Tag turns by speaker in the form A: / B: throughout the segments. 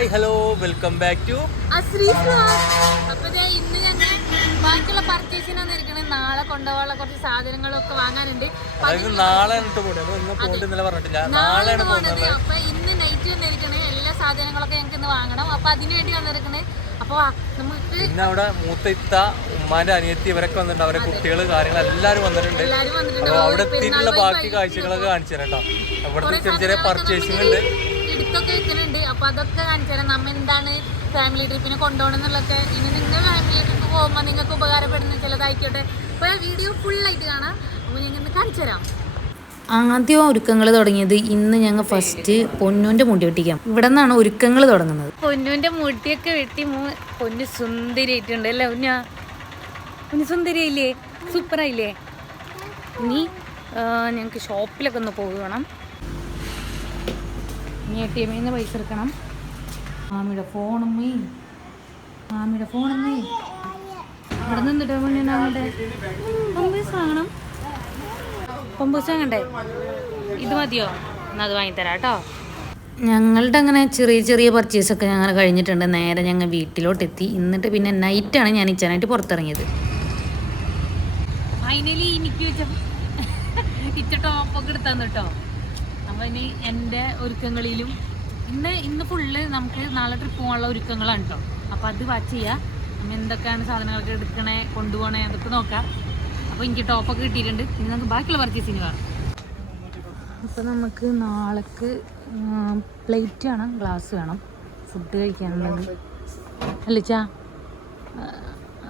A: Hi hello welcome back to.
B: അപ്പൊ ഇന്ന് ഞങ്ങൾ ബാക്കിയുള്ള പർച്ചേസിനാണ് വന്നിരിക്കണേ നാളെ കൊണ്ടുപോകാനുള്ള കുറച്ച് സാധനങ്ങളൊക്കെ വാങ്ങാനുണ്ട്.
A: നാളെ
B: നാളെയാണ്
A: പോകുന്നത്
B: അപ്പൊ ഇന്ന് നൈറ്റ് വന്നിരിക്കണേ എല്ലാ സാധനങ്ങളൊക്കെ ഞങ്ങൾക്ക് ഇന്ന് വാങ്ങണം. അപ്പൊ അതിനുവേണ്ടി വന്നിരിക്കണേ അപ്പൊ നമുക്ക്
A: പിന്നെ അവിടെ മൂത്തയിത്ത ഉമ്മാന്റെ അനിയത്തി ഇവരൊക്കെ വന്നിട്ടുണ്ട്. അവരെ കുട്ടികൾ കാര്യങ്ങൾ
B: എല്ലാരും വന്നിട്ടുണ്ട്.
A: അപ്പൊ അവിടെ എത്തിയിട്ടുള്ള ബാക്കി. കാഴ്ചകളൊക്കെ കാണിച്ചു തരാം കേട്ടോ. അവിടുത്തെ ചെറിയ ചെറിയ പർച്ചേസിംഗ് ഉണ്ട്.
B: എടുത്തൊക്കെ വെക്കുന്നുണ്ട് അപ്പൊ അതൊക്കെ കാണിച്ചു തരാം. നമ്മ എന്താണ് ഫാമിലി ട്രിപ്പിന് കൊണ്ടുപോകണം എന്നുള്ളതൊക്കെ ഇനി നിങ്ങൾ ഫാമിലി ട്രിപ്പ് പോകുമ്പോൾ നിങ്ങൾക്ക് ഉപകാരപ്പെടുന്ന ചിലതായിക്കോട്ടെ. അപ്പൊ വീഡിയോ ഫുൾ ആയിട്ട് കാണാം. അപ്പൊ ഞങ്ങൾ ഇന്ന് കാണിച്ചു തരാം.
C: ആദ്യം ഒരുക്കങ്ങൾ തുടങ്ങിയത് ഇന്ന് ഞങ്ങൾ ഫസ്റ്റ് പൊന്നൂന്റെ മുടി വെട്ടിക്കാം. ഇവിടെ നിന്നാണ് ഒരുക്കങ്ങൾ തുടങ്ങുന്നത്.
B: പൊന്നുവിന്റെ മുടിയൊക്കെ വെട്ടി മൂ പൊന്നു സുന്ദരിയായിട്ടുണ്ട് അല്ലേ ഉന്ന പൊന്നു സുന്ദരിയായില്ലേ? സൂപ്പറായില്ലേ? ഇനി ഞങ്ങൾക്ക് ഷോപ്പിലൊക്കെ ഒന്ന് പോകണം ഇനി എ ടി എമ്മിൽ നിന്ന് പൈസ എടുക്കണം. മാമിയുടെ ഫോണമ്മേ മാമിയുടെ ഫോണമ്മേ ഇവിടെ നിന്നിട്ട് മുന്നേ പമ്പൂസ് വാങ്ങണം പമ്പൂസ് വാങ്ങണ്ടേ ഇത് മതിയോ? എന്നാൽ അത് വാങ്ങിത്തരാം കേട്ടോ.
C: ഞങ്ങളുടെ അങ്ങനെ ചെറിയ ചെറിയ പർച്ചേസൊക്കെ ഞങ്ങൾ കഴിഞ്ഞിട്ടുണ്ട്. നേരെ ഞങ്ങൾ വീട്ടിലോട്ട് എത്തി എന്നിട്ട് പിന്നെ നൈറ്റാണ് ഞാൻ ഇച്ചാനായിട്ട് പുറത്തിറങ്ങിയത്.
B: ഫൈനലി എനിക്ക് ഇച്ച ടോപ്പൊക്കെ എടുത്തന്നു കേട്ടോ. ഇനി എന്റെ ഒരുക്കങ്ങളിലും ഇന്ന് ഇന്ന് ഫുള്ള് നമുക്ക് നാളെ ട്രിപ്പ് പോകാനുള്ള ഒരുക്കങ്ങളാണ് കേട്ടോ അപ്പൊ അത് വാച്ച് ചെയ്യുക നമ്മ എന്തൊക്കെയാണ് സാധനങ്ങളൊക്കെ എടുക്കണേ കൊണ്ടുപോകണേ അതൊക്കെ നോക്കാം. അപ്പൊ എനിക്ക് ടോപ്പൊക്കെ കിട്ടിയിട്ടുണ്ട്. ഇനി നമുക്ക് ബാക്കിയുള്ള പർച്ചേസിന് കാണാം
C: അപ്പോൾ നമുക്ക് നാളേക്ക് പ്ലേറ്റ് വേണം ഗ്ലാസ് വേണം. ഫുഡ് കഴിക്കാനുള്ളത്. അല്ലിച്ചാ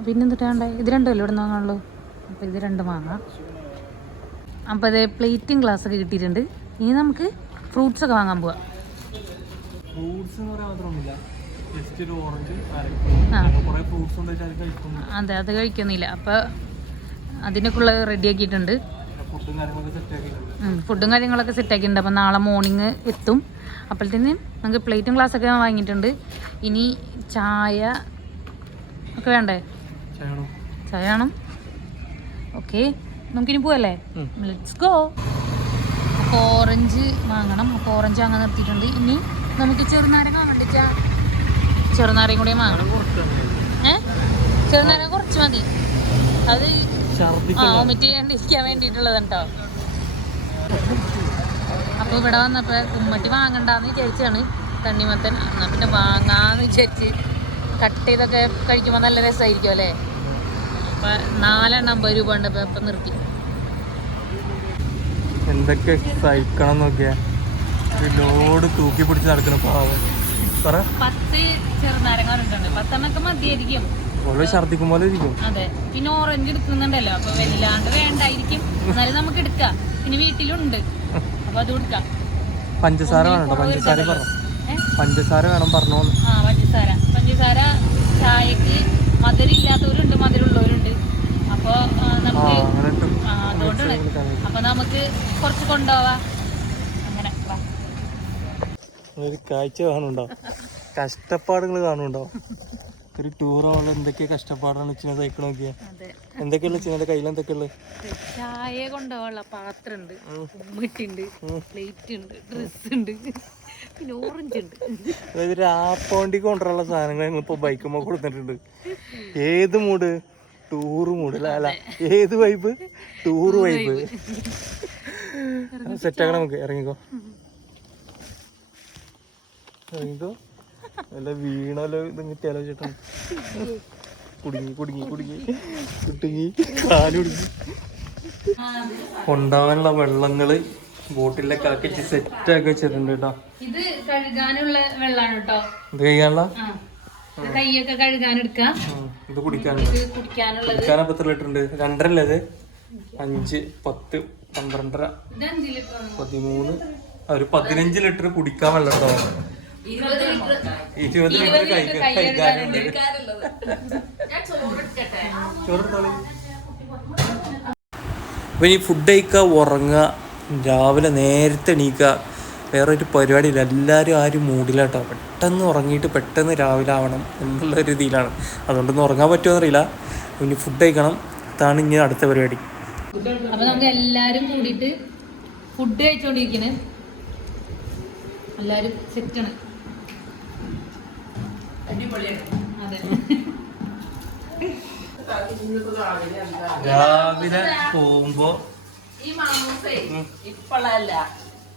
C: പിന്നെന്തിട്ടാ വേണ്ടേ? ഇത് രണ്ടല്ലോ ഇവിടെ വാങ്ങാനുള്ളൂ? അപ്പോൾ ഇത് രണ്ടും വാങ്ങാം. അപ്പോൾ അതേ പ്ലേറ്റും ഗ്ലാസ്സൊക്കെ കിട്ടിയിട്ടുണ്ട്. ഇനി നമുക്ക് ഫ്രൂട്ട്സ് ഒക്കെ വാങ്ങാൻ പോവാം. അതെ അത് കഴിക്കുന്നില്ല. അപ്പോൾ അതിനൊക്കെയുള്ള റെഡി ആക്കിയിട്ടുണ്ട്.
A: ഫുഡും കാര്യങ്ങളൊക്കെ സെറ്റ് ആക്കിയിട്ടുണ്ട്.
C: അപ്പോൾ നാളെ മോർണിംഗ് എത്തും. അപ്പോഴത്തേന് നമുക്ക് പ്ലേറ്റും ഗ്ലാസ് ഒക്കെ വാങ്ങിയിട്ടുണ്ട്. ഇനി ചായ ഒക്കെ വേണ്ടേ? ചായ വേണം. ഓക്കെ നമുക്കിനി പോവല്ലേ? ലെറ്റ്സ് ഗോ അപ്പോൾ ഓറഞ്ച് വാങ്ങണം. അപ്പോൾ ഓറഞ്ച് വാങ്ങാൻ നിർത്തിയിട്ടുണ്ട്. ഇനി നമുക്ക് ചെറുനാരങ്ങ വാങ്ങണ്ടിച്ചാ ചെറുനാരങ്ങ കൂടെ വാങ്ങണം. ഏ? ചെറുനാരങ്ങ കുറച്ച് മതി. അത് ആ വൊമിറ്റ് ചെയ്യാണ്ടിരിക്കാൻ വേണ്ടിയിട്ടുള്ളതാണ് കേട്ടോ അപ്പോൾ ഇവിടെ വന്നപ്പോൾ കുമ്മട്ടി വാങ്ങണ്ടെന്ന് വിചാരിച്ചാണ് തണ്ണിമത്തൻ എന്നാൽ പിന്നെ വാങ്ങാന്ന് വിചാരിച്ച് കട്ട് ചെയ്തൊക്കെ കഴിക്കുമ്പോൾ നല്ല രസമായിരിക്കും അല്ലേ? അപ്പം നാലെണ്ണം അമ്പത് രൂപ ഉണ്ട് ഇപ്പം നിർത്തി.
A: എന്തൊക്കെ സഹിക്കണം നോക്കിയാ. ലോഡ് തൂക്കി പിടിച്ച് നടക്കണ പാവം. പറ.
B: പത്ത് പത്തെണ്ണൊക്കെ മതിയായിരിക്കും.
A: ഓരോ ഛർദിക്കും പോലെ ഇരിക്കും.
B: അതെ. പിന്നെ ഓറഞ്ച് എടുക്കുന്നുണ്ടല്ലോ. അപ്പൊ വല്ലാണ്ട് വേണ്ടായിരിക്കും. എന്നാലും നമുക്ക് എടുക്കാം. പിന്നെ വീട്ടിലുണ്ട്. അപ്പൊ അത് കൊടുക്കാം
A: പഞ്ചസാര വേണം പഞ്ചസാര പറഞ്ഞു. പഞ്ചസാര വേണം പറഞ്ഞോ
B: ആ പഞ്ചസാര. പഞ്ചസാര ചായക്ക് മധുരം ഇല്ലാത്തവരുണ്ട്. മധുരമുള്ളവരുണ്ട്. അപ്പൊ നമുക്ക്
A: അങ്ങനെ ഇട്ട്
B: ആ, അതുകൊണ്ടാണ്
A: കൊടുക്കാൻ കഴിയും.
B: അപ്പൊ നമുക്ക് കുറച്ച് കൊണ്ടുപോവാ. അങ്ങനെ.
A: ഒരു കാഴ്ച കാണുന്നുണ്ടോ? കഷ്ടപ്പാടുകൾ കാണുന്നുണ്ടോ? ഒരു ടൂർ ആവുള്ള എന്തൊക്കെ കഷ്ടപ്പാടാണ് ചിന്ന തയ്ക്കണ നോക്കിയാ. എന്തൊക്കെയുള്ള ചിന്നയുടെ കയ്യിൽ എന്തൊക്കെയുള്ള?
B: ചായ കൊണ്ടുപോകാനുള്ള പാത്രമുണ്ട് ഉമ്മിട്ടുണ്ട് പ്ലേറ്റ് ഉണ്ട് ഡ്രസ് ഉണ്ട് പിന്നെ ഓറഞ്ച് ഉണ്ട്
A: അതായത് രാപ്പോണ്ടി കൊണ്ടുള്ള സാധനങ്ങൾ ഇപ്പൊ ബൈക്കുമ്പോ കൊടുത്തിട്ടുണ്ട്. ഏത് മൂഡ് ടൂർ അല്ല ഏത് വൈബ് ടൂർ വൈബ് സെറ്റ് ആക്കണം നമുക്ക്. ഇറങ്ങിക്കോ. ഇറങ്ങിക്കോ. നല്ല വീണല്ലോ ഇത് കിട്ടിയാലോ ചേട്ടാ. കുടുങ്ങി കുടുങ്ങി കുടുങ്ങി. കുടുങ്ങി. കാലുടുങ്ങി ഉണ്ടാവാനുള്ള വെള്ളങ്ങൾ ബോട്ടിലൊക്കെ ആക്കി സെറ്റാക്കി വെച്ചിട്ടുണ്ട് കേട്ടോ
B: ഇത് കഴുകാനുള്ള വെള്ളാണ് കേട്ടോ
A: ഇത്
B: കഴുകാനുള്ള? കൈയൊക്കെ കഴുകാൻ എടുക്കാം
A: ഇത് കുടിക്കാനുള്ളത്.
B: ഇത് കുടിക്കാനുള്ളത്.
A: എത്ര ലിറ്റർ ഉണ്ട്. രണ്ടരല്ലേ ഇത് അഞ്ച് പത്ത് പന്ത്രണ്ടര
B: ഇത് അഞ്ച് ലിറ്റർ ആണ്.
A: പതിമൂന്ന്. ആ, ഒരു പതിനഞ്ച് ലിറ്റർ കുടിക്കാൻ വെള്ളം ഉണ്ടാവും
B: ഇരുപത് ലിറ്റർ
A: ഇരുപത് ലിറ്റർ കഴിക്കാൻ കഴിക്കാനുണ്ട് ചോറെടുത്തോളി. അപ്പം ഇനി ഫുഡ് കഴിക്കുക ഉറങ്ങുക രാവിലെ നേരത്തെ എണീക്കുക വേറെ ഒരു പരിപാടിയില്ല. എല്ലാവരും ആ ഒരു മൂഡിലാട്ടോ. പെട്ടെന്ന് ഉറങ്ങിയിട്ട് പെട്ടെന്ന് രാവിലെ ആവണം എന്നുള്ള ഒരു രീതിയിലാണ് അതുകൊണ്ടൊന്നും ഉറങ്ങാൻ പറ്റുമോ എന്നറിയില്ല. ഇനി ഫുഡ് കഴിക്കണം. അതാണ് ഇനി അടുത്ത പരിപാടി.
B: അപ്പൊ നമുക്ക് എല്ലാരും കൂടിയിട്ട് ഫുഡ് കഴിച്ചോണ്ടിരിക്കണ്. എല്ലാരും സെറ്റാണ് അതെ.
A: രാവിലെ പോകുമ്പോ
C: ഈ മാമൂസേ ഇപ്പളല്ല.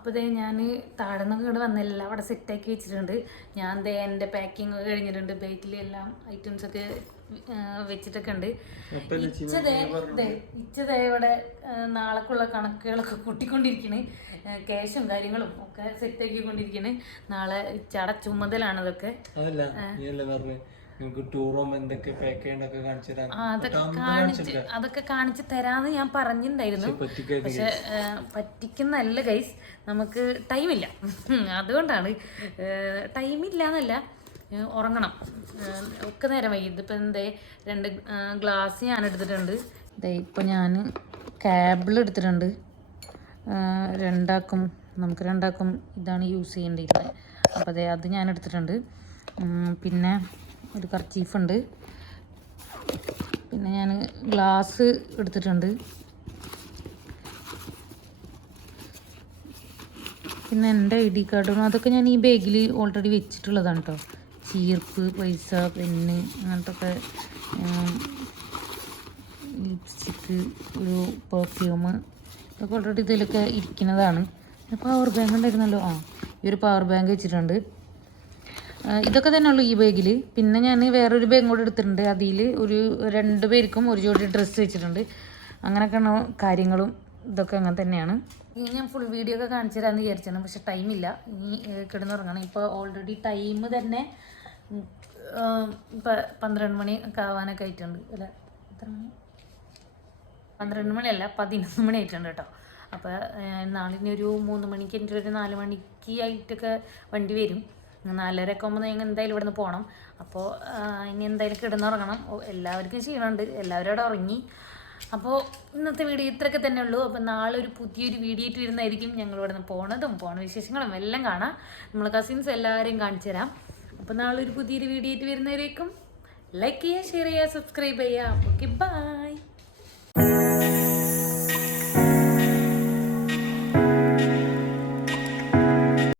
B: അപ്പോൾ ഇതേ ഞാൻ താഴെ നിന്ന് ഇങ്ങോട്ട് വന്നില്ല അവിടെ സെറ്റാക്കി വെച്ചിട്ടുണ്ട്. ഞാൻ ദേ എന്റെ പാക്കിംഗ് ഒക്കെ കഴിഞ്ഞിട്ടുണ്ട്. ബേറ്റിൽ എല്ലാം ഐറ്റംസ് ഒക്കെ വെച്ചിട്ടൊക്കെ ഉണ്ട്. ഇച്ചതേ ദേ ഇവിടെ നാളേക്കുള്ള കണക്കുകളൊക്കെ കൂട്ടിക്കൊണ്ടിരിക്കണ്. ക്യാഷും കാര്യങ്ങളും ഒക്കെ സെറ്റാക്കിക്കൊണ്ടിരിക്കണ് നാളെ ഇച്ചട ചുമതലാണ് അതൊക്കെ
A: നിങ്ങൾക്ക് ടൂർ എന്തൊക്കെ പാക്ക് ചെയ്യണ്ടൊക്കെ കാണിച്ചു
B: തരാം അതൊക്കെ കാണിച്ച് അതൊക്കെ കാണിച്ചു തരാന്ന് ഞാൻ പറഞ്ഞിട്ടുണ്ടായിരുന്നു പക്ഷെ പറ്റിക്കുന്നല്ല ഗൈസ് നമുക്ക് ടൈമില്ല അതുകൊണ്ടാണ് ടൈമില്ല എന്നല്ല ഉറങ്ങണം. ഒക്കെ നേരം വൈകി. ഇതിപ്പോൾ എന്തേ? രണ്ട് ഗ്ലാസ് ഞാൻ എടുത്തിട്ടുണ്ട്. ഇതേ ഇപ്പൊ ഞാൻ ക്യാബിൾ എടുത്തിട്ടുണ്ട്. രണ്ടാക്കും നമുക്ക് രണ്ടാക്കും ഇതാണ് യൂസ് ചെയ്യേണ്ടിയിരുന്നത് അപ്പോൾ അതെ അത് ഞാൻ എടുത്തിട്ടുണ്ട്. പിന്നെ ഒരു കർച്ചീഫുണ്ട്. പിന്നെ ഞാൻ ഗ്ലാസ് എടുത്തിട്ടുണ്ട്. പിന്നെ എന്റെ ഐ ഡി കാർഡും അതൊക്കെ ഞാൻ ഈ ബാഗിൽ ഓൾറെഡി വെച്ചിട്ടുള്ളതാണ് കേട്ടോ ചീർപ്പ് പൈസ പെന്ന് അങ്ങനത്തെ ഒക്കെ ലിപ്സ്റ്റിക്ക് ഒരു പെർഫ്യൂം ഇതൊക്കെ ഓൾറെഡി ഇതിലൊക്കെ ഇരിക്കുന്നതാണ്. പവർ ബാങ്ക് ഉണ്ടായിരുന്നല്ലോ. ആ ഈ ഒരു പവർ ബാങ്ക് വെച്ചിട്ടുണ്ട്. ഇതൊക്കെ തന്നെ ഉള്ളൂ ഈ ബാഗിൽ പിന്നെ ഞാൻ വേറൊരു ബാഗ് കൂടെ എടുത്തിട്ടുണ്ട്. അതിൽ ഒരു രണ്ട് പേർക്കും ഒരു ജോഡി ഡ്രസ്സ് വെച്ചിട്ടുണ്ട്. അങ്ങനെയൊക്കെയാണ് കാര്യങ്ങളും. ഇതൊക്കെ അങ്ങനെ തന്നെയാണ്. ഇനി ഞാൻ ഫുൾ വീഡിയോ ഒക്കെ കാണിച്ചു തരാമെന്ന് വിചാരിച്ചാണ്. പക്ഷെ ടൈമില്ല ഇനി കിടന്നുറങ്ങണം. ഇപ്പോൾ ഓൾറെഡി ടൈം തന്നെ പന്ത്രണ്ട് മണി ഒക്കെ ആവാനൊക്കെ ആയിട്ടുണ്ട്. അല്ല എത്ര മണി? പന്ത്രണ്ട് മണിയല്ല പതിനൊന്ന് മണി ആയിട്ടുണ്ട് കേട്ടോ. അപ്പോൾ നാളിനൊരു മൂന്ന് മണിക്ക് എന്റെ ഒരു നാല് മണിക്ക് ആയിട്ടൊക്കെ വണ്ടി വരും. നാലര ഒക്കെ ആകുമ്പോൾ ഞങ്ങൾ എന്തായാലും ഇവിടെ നിന്ന് പോകണം അപ്പോൾ ഇനി എന്തായാലും കിടന്നുറങ്ങണം. എല്ലാവർക്കും ക്ഷീണമുണ്ട് എല്ലാവരും അവിടെ ഉറങ്ങി. അപ്പോൾ ഇന്നത്തെ വീഡിയോ ഇത്രയൊക്കെ തന്നെ ഉള്ളൂ. അപ്പോൾ നാളെ ഒരു പുതിയൊരു വീഡിയോ ആയിട്ട് വരുന്നതായിരിക്കും ഞങ്ങൾ ഇവിടെ നിന്ന് പോണതും പോണ വിശേഷങ്ങളും എല്ലാം കാണാം. നമ്മൾ കസിൻസ് എല്ലാവരെയും കാണിച്ചു തരാം. അപ്പോൾ നാളെ ഒരു പുതിയൊരു വീഡിയോ ആയിട്ട് വരുന്നവരേക്കും ലൈക്ക് ചെയ്യുക ഷെയർ ചെയ്യുക സബ്സ്ക്രൈബ് ചെയ്യുക. Okay bye